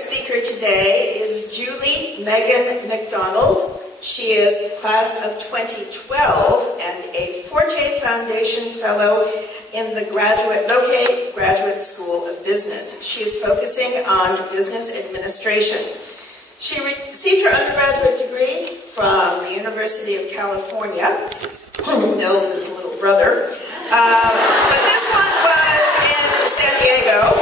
speaker today is Julie Meghan McDonald. She is class of 2012 and a Forte Foundation Fellow in the Locaid Graduate School of Business. She is focusing on business administration. She received her undergraduate degree from the University of California, Nils' little brother, but this one was in San Diego.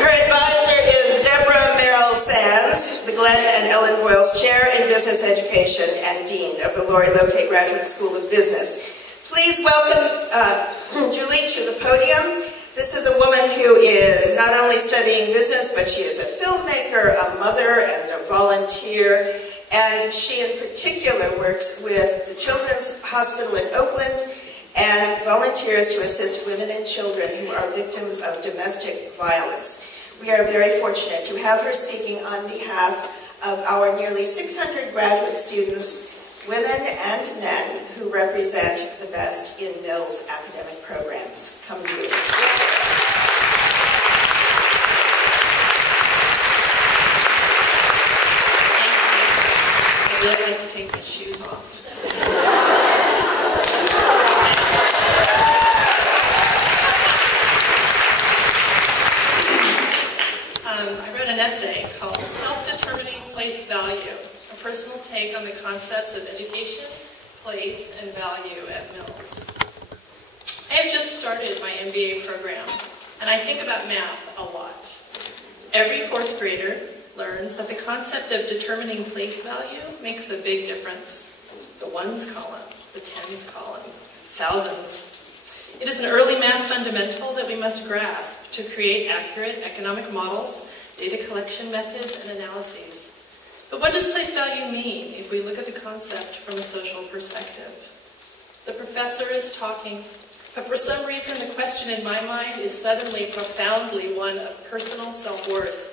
Her advisor is Deborah Merrill Sands, the Glenn and Ellen Boyles Chair in Business Education and Dean of the Laurie Locaid Graduate School of Business. Please welcome Julie to the podium. This is a woman who is not only studying business, but she is a filmmaker, a mother, and a volunteer. And she in particular works with the Children's Hospital in Oakland and volunteers to assist women and children who are victims of domestic violence. We are very fortunate to have her speaking on behalf of our nearly 600 graduate students, women and men, who represent the best in Mills academic programs. Come to you. I'd really like to take my shoes off. I wrote an essay called Self-Determining Place Value, a personal take on the concepts of education, place, and value at Mills. I have just started my MBA program, and I think about math a lot. Every fourth grader learns that the concept of determining place value makes a big difference. The ones column, the tens column, thousands. It is an early math fundamental that we must grasp to create accurate economic models, data collection methods, and analyses. But what does place value mean if we look at the concept from a social perspective? The professor is talking, but for some reason the question in my mind is suddenly profoundly one of personal self-worth.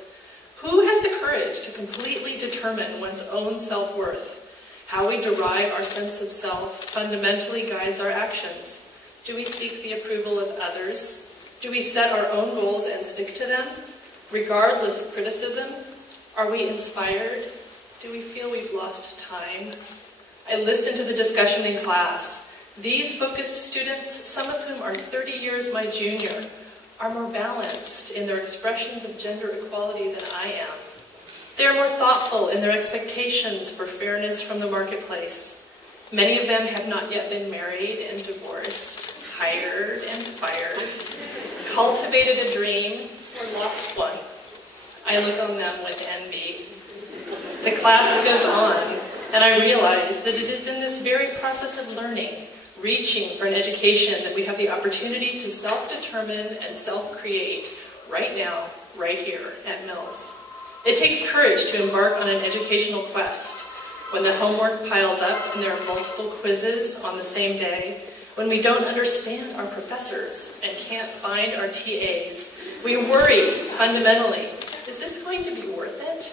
Who has the courage to completely determine one's own self-worth? How we derive our sense of self fundamentally guides our actions. Do we seek the approval of others? Do we set our own goals and stick to them, regardless of criticism? Are we inspired? Do we feel we've lost time? I listened to the discussion in class. These focused students, some of whom are 30 years my junior, are more balanced in their expressions of gender equality than I am. They are more thoughtful in their expectations for fairness from the marketplace. Many of them have not yet been married and divorced, hired and fired, cultivated a dream, or lost one. I look on them with envy. The class goes on, and I realize that it is in this very process of learning, reaching for an education, that we have the opportunity to self-determine and self-create right now, right here at Mills. It takes courage to embark on an educational quest when the homework piles up and there are multiple quizzes on the same day, when we don't understand our professors and can't find our TAs. We worry fundamentally, is this going to be worth it?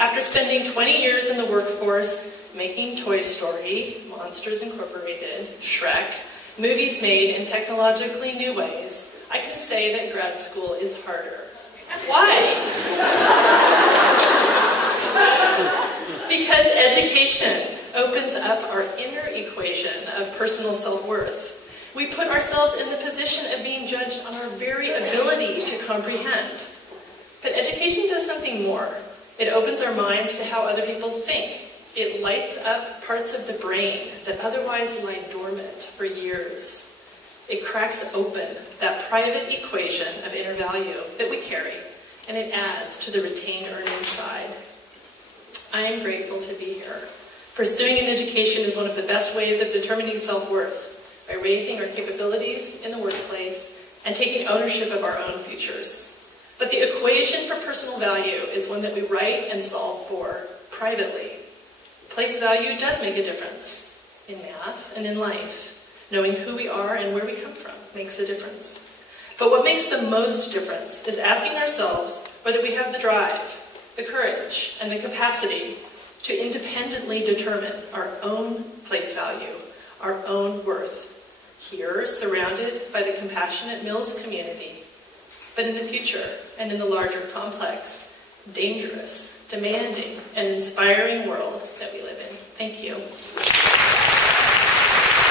After spending 20 years in the workforce, making Toy Story, Monsters Incorporated, Shrek, movies made in technologically new ways, I can say that grad school is harder. Why? Because education opens up our inner equation of personal self-worth. We put ourselves in the position of being judged on our very ability to comprehend. But education does something more. It opens our minds to how other people think. It lights up parts of the brain that otherwise lie dormant for years. It cracks open that private equation of inner value that we carry, and it adds to the retained earning side. I am grateful to be here. Pursuing an education is one of the best ways of determining self-worth, by raising our capabilities in the workplace and taking ownership of our own futures. But the equation for personal value is one that we write and solve for privately. Place value does make a difference in math and in life. Knowing who we are and where we come from makes a difference. But what makes the most difference is asking ourselves whether we have the drive, the courage, and the capacity to independently determine our own place value, our own worth, here surrounded by the compassionate Mills community, but in the future and in the larger complex, dangerous, demanding, and inspiring world that we live in. Thank you.